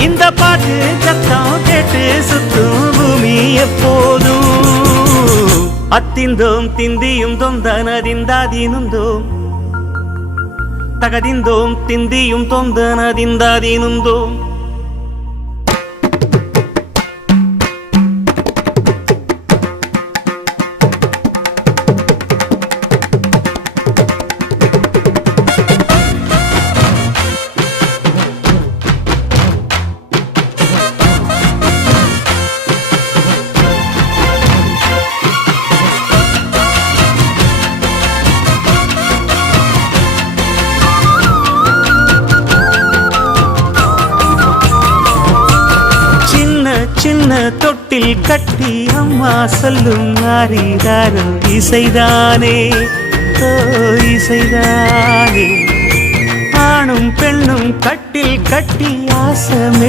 இந்த பாட்டு சத்தம் கேட்டு சுத்தும் பூமி எப்போதும் அத்திந்தோம் திந்தியும் தொந்தனதிந்தாதீனுந்தோம் தகதிந்தோம் திந்தியும் தொந்தனதிந்தாதீனுந்தோம் சின்ன தொட்டில் கட்டி அம்மா சொல்லும் நாரிதாரோ இசைதானே ஓ இசைதானே ஆணும் பெண்ணும் கட்டில் கட்டி ஆசை